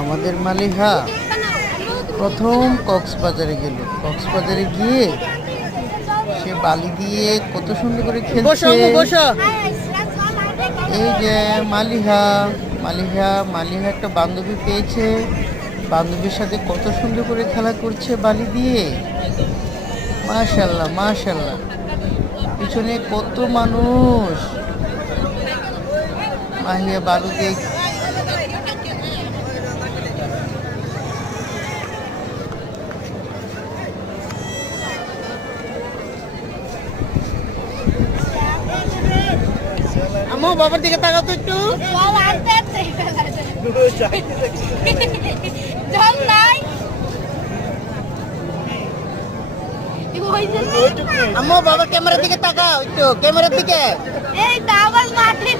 আমাদের মালিহা প্রথম কক্সবাজারে গেল। কক্সবাজারে গিয়ে সে বালি দিয়ে কত সুন্দর করে খেলছে। এই যে মালিহা মালিহা মালিহা একটা বান্ধবী পেয়েছে, বান্ধবীর সাথে কত সুন্দর করে খেলা করছে বালি দিয়ে। মাশাল্লাহ মাশাল্লাহ, পিছনে কত মানুষ। মাহিয়া বালু দিয়ে আম্মু বাবার দিকে তাকাও তো একটু। আম্মু বাবার ক্যামেরার দিকে তাকাও একটু, ক্যামেরার দিকে। এই দাওয়াল মাঠে